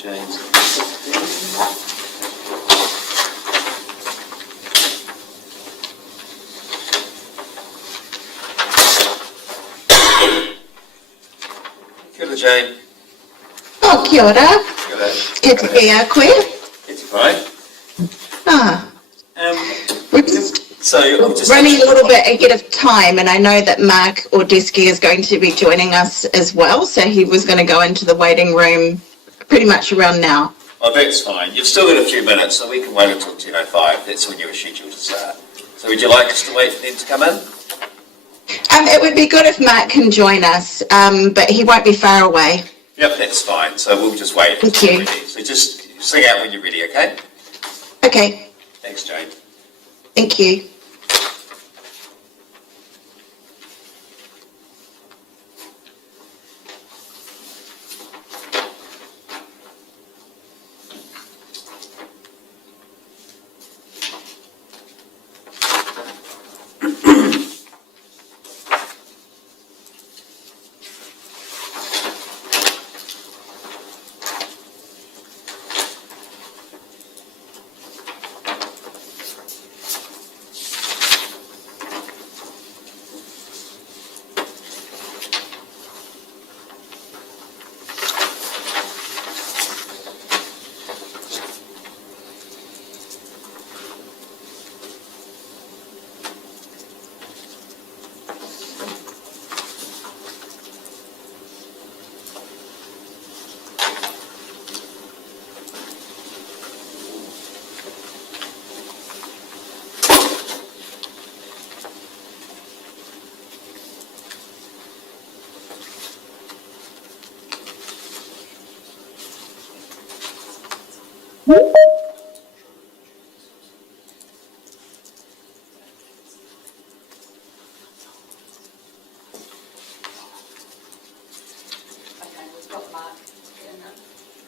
James. Kia ora, Jane. Oh, kia ora. Kia te kia koe. Kia te pai. We're just So I'm just running a little bit ahead of time, and I know that Mark Ordeski is going to be joining us as well, so he was going to go into the waiting room pretty much around now. Oh, that's fine. You've still got a few minutes, so we can wait until 10:05. That's when you were scheduled to start. So would you like us to wait for them to come in? It would be good if Mark can join us, but he won't be far away. Yep, that's fine. So we'll just wait until you're ready. So just sing out when you're ready, okay? Okay. Thanks, Jane. Thank you.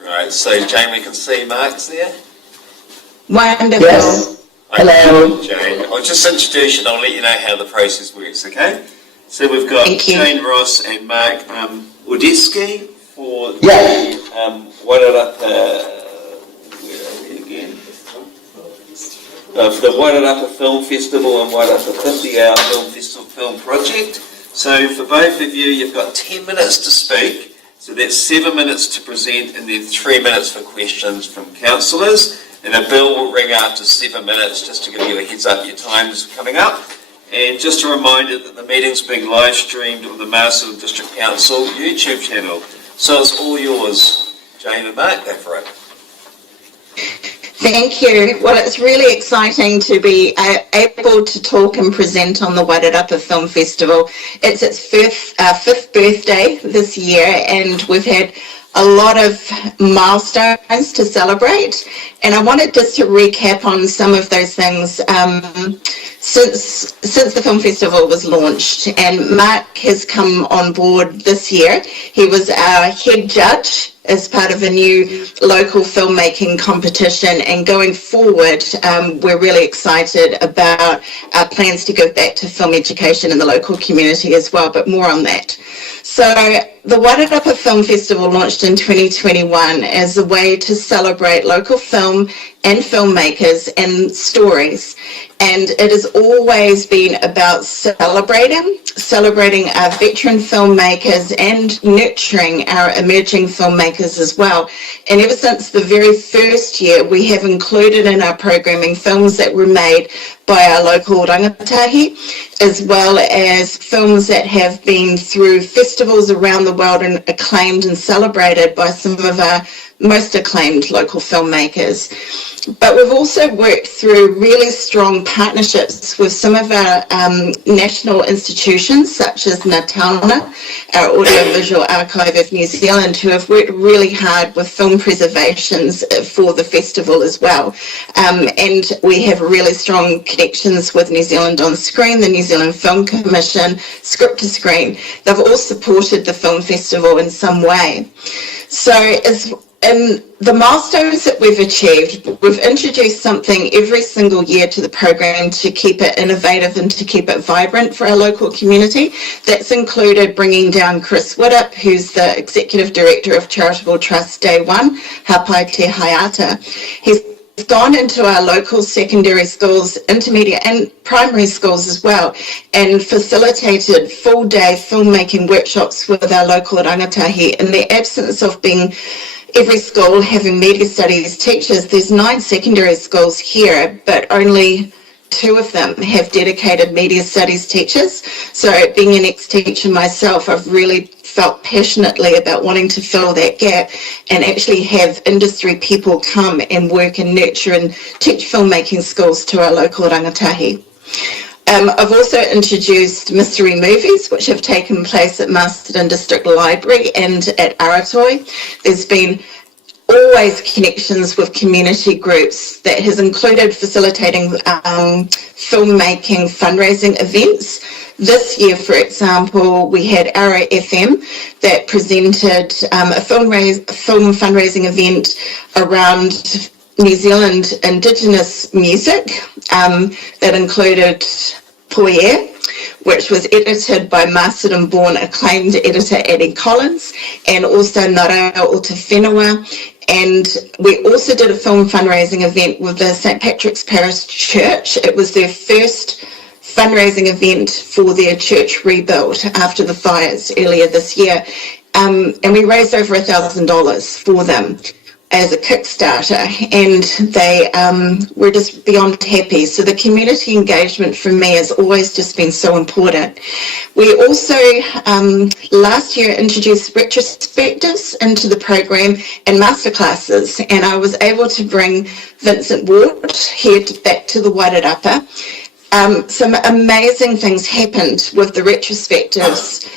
Right, so Jane, we can see Mark's there. Wonderful. Yes. Hello. Jane. I'll just introduce you and I'll let you know how the process works, okay? So we've got Jane Ross and Mark Ordeski for the for the Wairarapa Film Festival and Wairarapa 50-hour Film Festival Film Project. So for both of you, you've got 10 minutes to speak. So that's 7 minutes to present and then 3 minutes for questions from councillors. And a bell will ring after 7 minutes just to give you a heads up your time's coming up. And just a reminder that the meeting's being live streamed on the Masterton District Council YouTube channel. So it's all yours. Jane and Mark, go for it. Thank you. Well, it's really exciting to be able to talk and present on the Wairarapa Film Festival. It's its fifth birthday this year, and we've had a lot of milestones to celebrate. And I wanted just to recap on some of those things since the film festival was launched. And Mark has come on board this year. He was our head judge as part of a new local filmmaking competition, and going forward we're really excited about our plans to give back to film education in the local community as well, but more on that. So the Wairarapa Film Festival launched in 2021 as a way to celebrate local film and filmmakers and stories, and it has always been about celebrating our veteran filmmakers and nurturing our emerging filmmakers as well. And ever since the very first year, we have included in our programming films that were made by our local rangatahi, as well as films that have been through festivals around the world and acclaimed and celebrated by some of our most acclaimed local filmmakers. But we've also worked through really strong partnerships with some of our national institutions, such as Ngā our Audiovisual Archive of New Zealand, who have worked really hard with film preservations for the festival as well. And we have really strong connections with New Zealand On Screen, the New Zealand Film Commission, Script to Screen. They've all supported the film festival in some way. So in the milestones that we've achieved, we've introduced something every single year to the program to keep it innovative and to keep it vibrant for our local community. That's included bringing down Chris Widdop, who's the Executive Director of Charitable Trust Day One, Hapai Te Hayata. He's gone into our local secondary schools, intermediate and primary schools as well, and facilitated full-day filmmaking workshops with our local rangatahi. In the absence of being every school having media studies teachers, there's 9 secondary schools here, but only 2 of them have dedicated media studies teachers. So being an ex-teacher myself, I've really felt passionately about wanting to fill that gap and actually have industry people come and work and nurture and teach filmmaking skills to our local rangatahi. I've also introduced mystery movies, which have taken place at Masterton District Library and at Aratoi. There's been always connections with community groups that has included facilitating filmmaking fundraising events. This year, for example, we had Arrow FM that presented a film fundraising event around New Zealand Indigenous music that included Poyer, which was edited by Masterton-born acclaimed editor Addie Collins, and also Nara o Te Whenua. And we also did a film fundraising event with the St. Patrick's Parish Church. It was their first fundraising event for their church rebuild after the fires earlier this year. And we raised over $1,000 for them as a Kickstarter, and they were just beyond happy. So the community engagement for me has always just been so important. We also last year introduced retrospectives into the program and masterclasses, and I was able to bring Vincent Ward here back to the Wairarapa. Some amazing things happened with the retrospectives.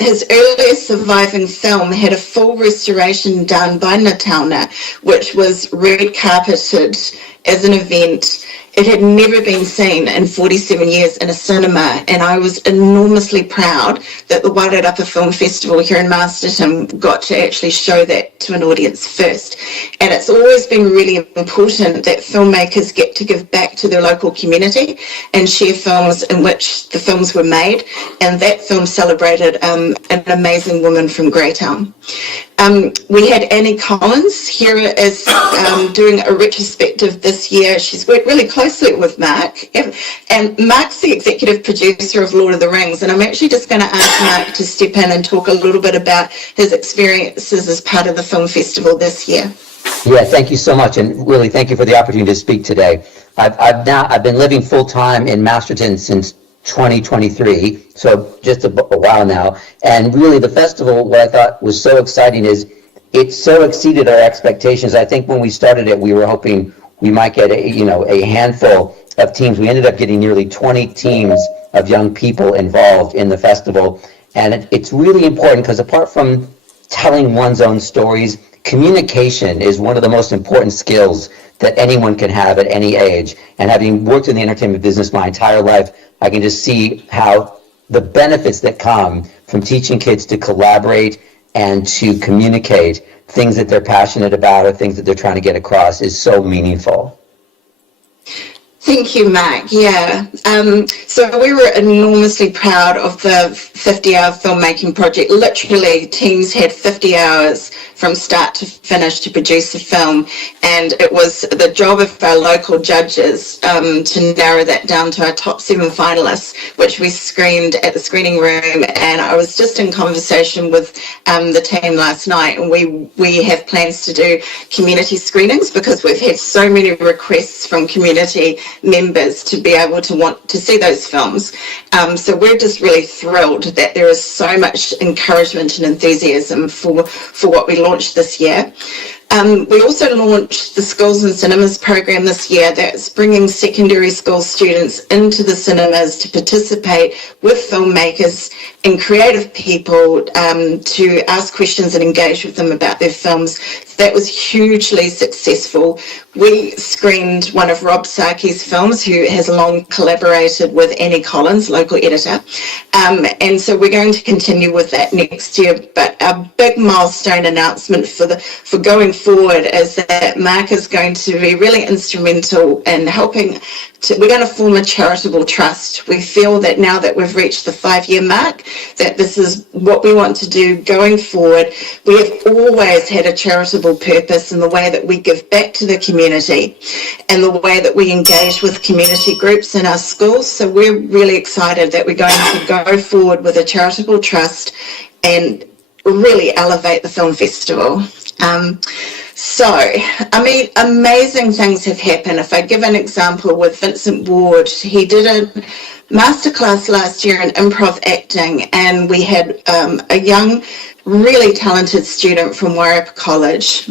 His earliest surviving film had a full restoration done by Natauna, which was red carpeted as an event. It had never been seen in 47 years in a cinema, and I was enormously proud that the Wairarapa Film Festival here in Masterton got to actually show that to an audience first. And it's always been really important that filmmakers get to give back to their local community and share films in which the films were made, and that film celebrated an amazing woman from Greytown. We had Annie Collins here as doing a retrospective this year. She's worked really closely with Mark, and Mark's the executive producer of Lord of the Rings, and I'm actually just going to ask Mark to step in and talk a little bit about his experiences as part of the film festival this year. Yeah, thank you so much, and really thank you for the opportunity to speak today. I've been living full-time in Masterton since 2023, so just a while now, and really the festival, what I thought was so exciting is it so exceeded our expectations. I think when we started it, we were hoping we might get a handful of teams. We ended up getting nearly 20 teams of young people involved in the festival, and it's really important because apart from telling one's own stories, communication is one of the most important skills that anyone can have at any age. And having worked in the entertainment business my entire life, I can just see how the benefits that come from teaching kids to collaborate and to communicate things that they're passionate about or things that they're trying to get across is so meaningful. Thank you, Mark. Yeah. So we were enormously proud of the 50-hour filmmaking project. Literally, teams had 50 hours from start to finish to produce a film, and it was the job of our local judges to narrow that down to our top 7 finalists, which we screened at the screening room. And I was just in conversation with the team last night, and we have plans to do community screenings because we've had so many requests from community members to be able to want to see those films. So we're just really thrilled that there is so much encouragement and enthusiasm for what we launched this year. We also launched the Schools and Cinemas program this year that's bringing secondary school students into the cinemas to participate with filmmakers and creative people to ask questions and engage with them about their films That was hugely successful. We screened one of Rob Saki's films, who has long collaborated with Annie Collins, local editor. And so we're going to continue with that next year. But our big milestone announcement for going forward is that Mark is going to be really instrumental in helping we're going to form a charitable trust. We feel that now that we've reached the 5-year mark, that this is what we want to do going forward. We have always had a charitable purpose in the way that we give back to the community and the way that we engage with community groups in our schools. So we're really excited that we're going to go forward with a charitable trust and really elevate the film festival. Amazing things have happened. If I give an example with Vincent Ward, he did a masterclass last year in improv acting, and we had a young, really talented student from Wairarapa College,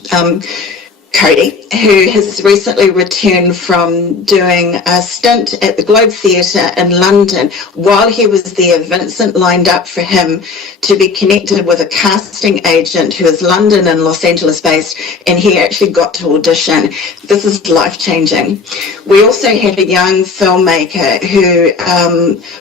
Cody, who has recently returned from doing a stint at the Globe Theatre in London. While he was there, Vincent lined up for him to be connected with a casting agent who is London and Los Angeles based, and he actually got to audition. This is life-changing. We also had a young filmmaker who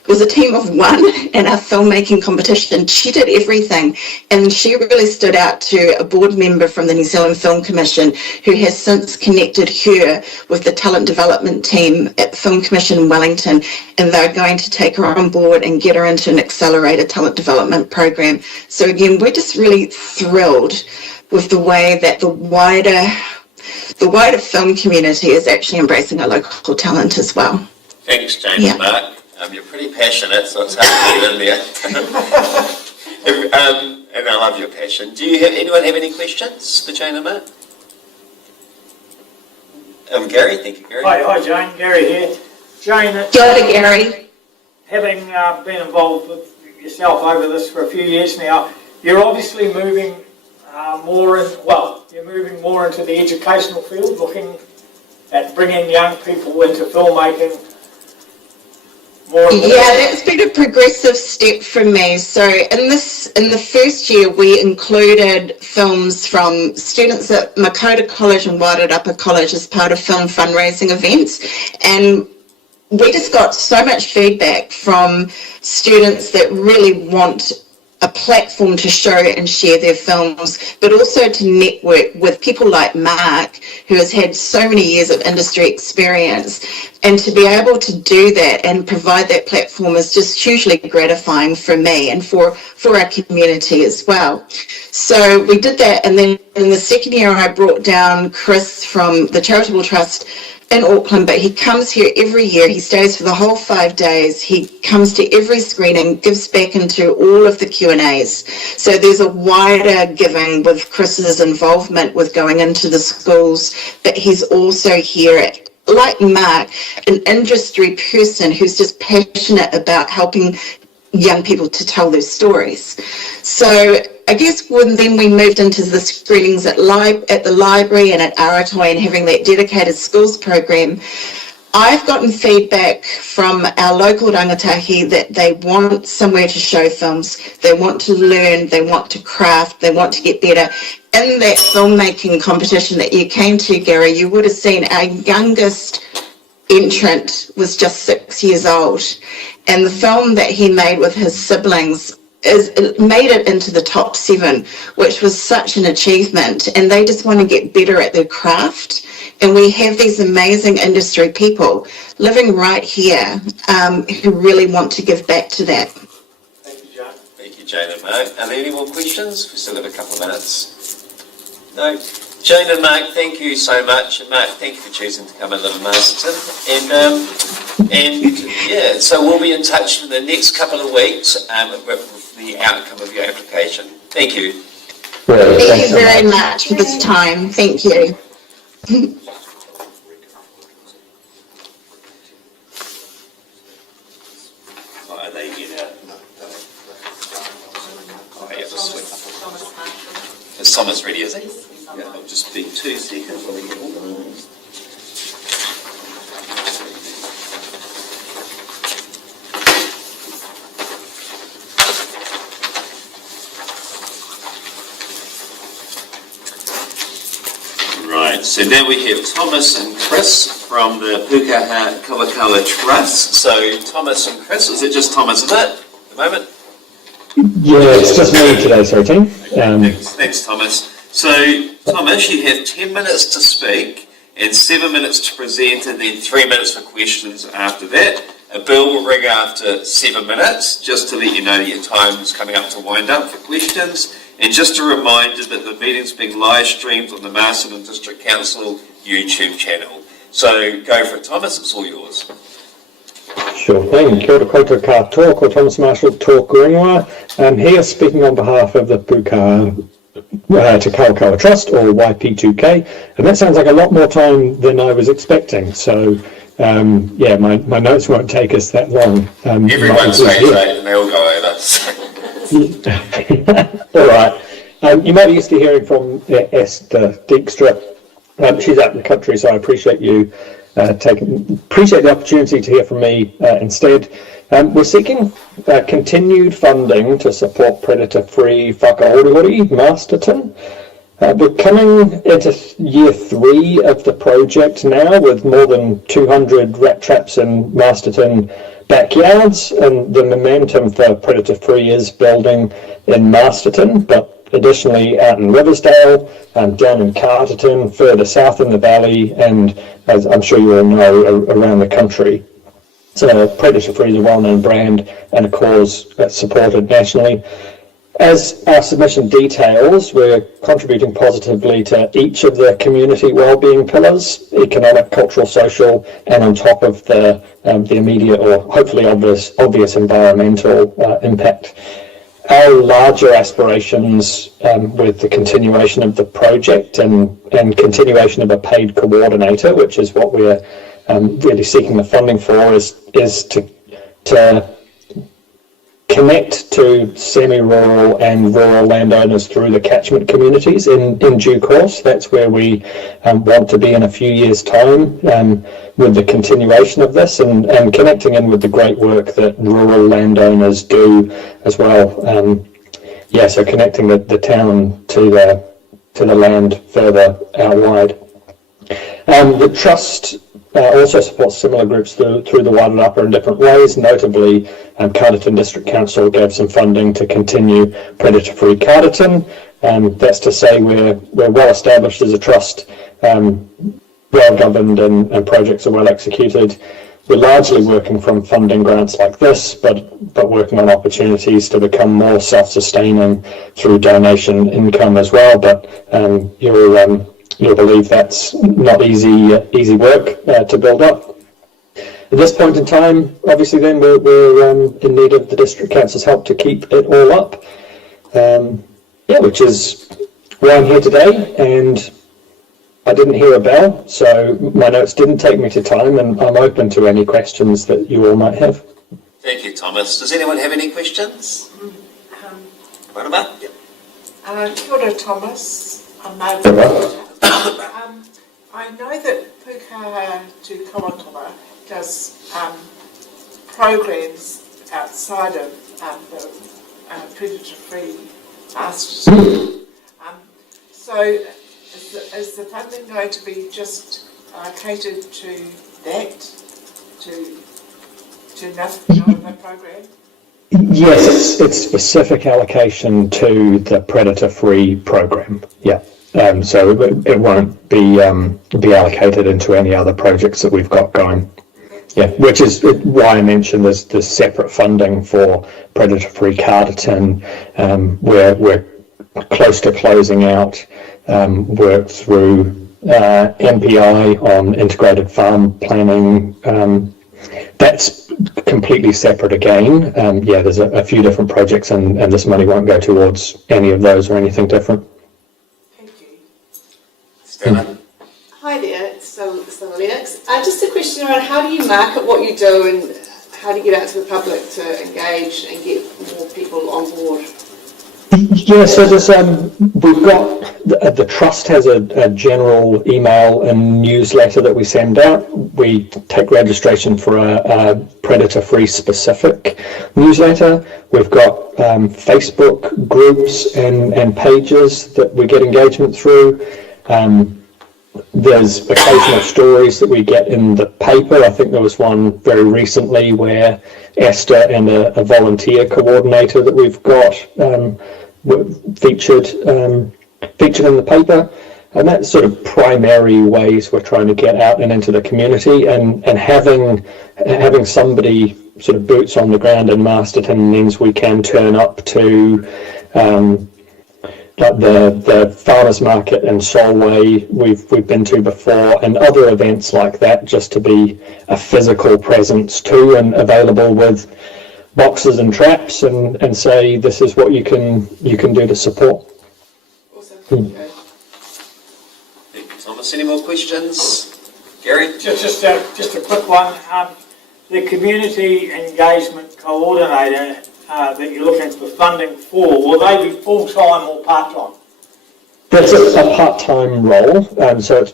was a team of one in our filmmaking competition. She did everything, and she really stood out to a board member from the New Zealand Film Commission, who has since connected her with the talent development team at the Film Commission in Wellington, and they're going to take her on board and get her into an accelerated talent development program. So again, we're just really thrilled with the way that the wider film community is actually embracing our local talent as well. Thanks, Jane and Mark. You're pretty passionate, so it's hard to get in there. And I love your passion. Anyone have any questions for Jane and Mark? Gary, thank you, Gary. Hi, Jane. Gary here. Jane, Gary. having been involved with yourself over this for a few years now, you're obviously moving you're moving more into the educational field, looking at bringing young people into filmmaking. That's been a progressive step for me. So in the first year, we included films from students at Makota College and Wairarapa College as part of film fundraising events, and we just got so much feedback from students that really want a platform to show and share their films, but also to network with people like Mark, who has had so many years of industry experience. And to be able to do that and provide that platform is just hugely gratifying for me and for our community as well. So we did that, and then in the second year I brought down Chris from the Charitable Trust in Auckland, but he comes here every year. He stays for the whole 5 days. He comes to every screening, gives back into all of the Q&As. So there's a wider giving with Chris's involvement with going into the schools, but he's also here, like Mark, an industry person who's just passionate about helping young people to tell their stories. So I guess then we moved into the screenings at the library and at Aratoi and having that dedicated schools program, I've gotten feedback from our local rangatahi that they want somewhere to show films, they want to learn, they want to craft, they want to get better. In that filmmaking competition that you came to, Gary, you would have seen our youngest entrant was just 6 years old, and the film that he made with his siblings made it into the top 7, which was such an achievement, and they just want to get better at their craft. And we have these amazing industry people living right here who really want to give back to that. Thank you, Jane. Thank you, Jane and Mark. Are there any more questions? We still have a couple of minutes. No? Jane and Mark, thank you so much. And Mark, thank you for choosing to come and live in Masterton. And so we'll be in touch in the next couple of weeks with the outcome of your application. Thank you. Thank you very much for this time. Thank you. Are they here? Oh, yeah, sweet. Is Thomas ready, is he? Yeah, I'll just be 2 seconds while we get organised. So now we have Thomas and Chris from the Pukaha Kawakawa Trust. So Thomas and Chris, is it just Thomas, is it, at the moment? Yeah, it's just me today, sorry, team. Thanks, Thomas. So, Thomas, you have 10 minutes to speak and 7 minutes to present, and then 3 minutes for questions after that. A bell will ring after 7 minutes, just to let you know that your time is coming up to wind up for questions. And just a reminder that the meeting's being live streamed on the Masterton District Council YouTube channel. So, go for it, Thomas, it's all yours. Sure thing. Kia ora koutou katoa, ko Thomas Marshall tōku ingoa. I'm here speaking on behalf of the Pukaha Te Kawakawa Trust, or YP2K, and that sounds like a lot more time than I was expecting. So, yeah, my notes won't take us that long. Everyone stays late and they all go over. All right. You might be used to hearing from Esther Dijkstra. She's out in the country, so I appreciate you appreciate the opportunity to hear from me instead. We're seeking continued funding to support predator-free whakaorihori, Masterton. We're coming into year 3 of the project now, with more than 200 rat traps in Masterton backyards, and the momentum for predator-free is building in Masterton, but additionally out in Riversdale, down in Carterton, further south in the valley, and as I'm sure you all know, around the country. So Predator Free is a well-known brand and a cause that's supported nationally. As our submission details, we're contributing positively to each of the community wellbeing pillars: economic, cultural, social, and on top of the immediate or hopefully obvious environmental impact. Our larger aspirations with the continuation of the project and continuation of a paid coordinator, which is what we're really seeking the funding for, is to connect to semi-rural and rural landowners through the catchment communities in due course. That's where we want to be in a few years' time with the continuation of this, and connecting in with the great work that rural landowners do as well. So connecting the town to the land further out wide. The Trust also supports similar groups through the Wairarapa in different ways. Notably, Carterton District Council gave some funding to continue predator-free Carterton. That's to say we're well established as a trust, well governed, and projects are well executed. We're largely working from funding grants like this, but working on opportunities to become more self-sustaining through donation income as well. But you'll believe that's not easy work to build up. At this point in time, obviously, then we're in need of the District Council's help to keep it all up. Which is why I'm here today, and I didn't hear a bell, so my notes didn't take me to time, and I'm open to any questions that you all might have. Thank you, Thomas. Does anyone have any questions? What about? Kia ora, Thomas. I'm Margaret. I know that Pukaha Te Kawakawa does programs outside of the predator-free Masterton. So is the funding going to be just catered to that, to nothing of the program? Yes, it's specific allocation to the predator-free program. Yeah. So it won't be allocated into any other projects that we've got going. Yeah, which is why I mentioned there's separate funding for predator-free Carterton. We're close to closing out work through MPI on integrated farm planning. That's completely separate again. There's a few different projects, and this money won't go towards any of those or anything different. Stella. Hi there, it's Stella Lennox. Just a question around how do you market what you do, and how do you get out to the public to engage and get more people on board? Yeah, so there's we've got the trust has a general email and newsletter that we send out. We take registration for a predator-free specific newsletter. We've got Facebook groups and pages that we get engagement through. there's occasional stories that we get in the paper. I think there was one very recently where Esther and a volunteer coordinator that we've got were featured in the paper. And that's sort of primary ways we're trying to get out and into the community, and having somebody sort of boots on the ground in Masterton means we can turn up to like the farmers market in Solway we've been to before, and other events like that, just to be a physical presence too, and available with boxes and traps, and say this is what you can do to support. Awesome. Thank you, Thomas. Any more questions? Gary? Just a quick one. The community engagement coordinator that you're looking for funding for, will they be full-time or part-time? That's a part-time role. So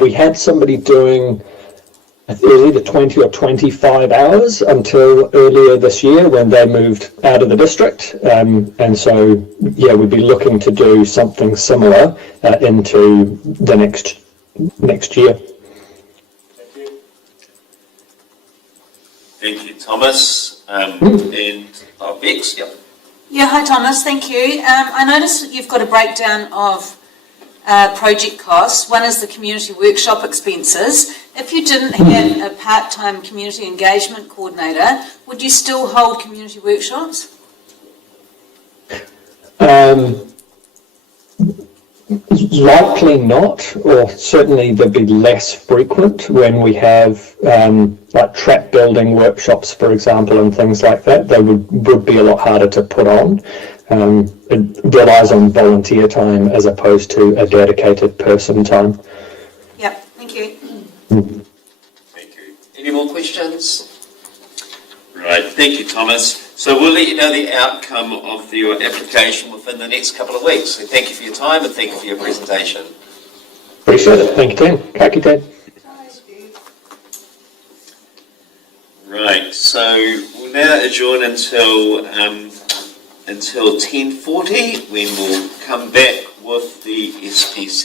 we had somebody doing, it was either 20 or 25 hours until earlier this year when they moved out of the district. And so, yeah, we'd be looking to do something similar into the next year. Thank you. Thank you, Thomas. And Bex, yep. Yeah, hi Thomas, thank you. I noticed that you've got a breakdown of project costs. One is the community workshop expenses. If you didn't have a part-time community engagement coordinator, would you still hold community workshops? Likely not, or certainly they'd be less frequent when we have like trap building workshops, for example, and things like that. They would be a lot harder to put on. It relies on volunteer time as opposed to a dedicated person time. Yep, thank you. Thank you. Any more questions? Right, thank you, Thomas. So we'll let you know the outcome of your application within the next couple of weeks. So thank you for your time and thank you for your presentation. Appreciate it. Thank you, Tim. Kaki, Ted. Right, so we'll now adjourn until 10:40, when we'll come back with the SPC.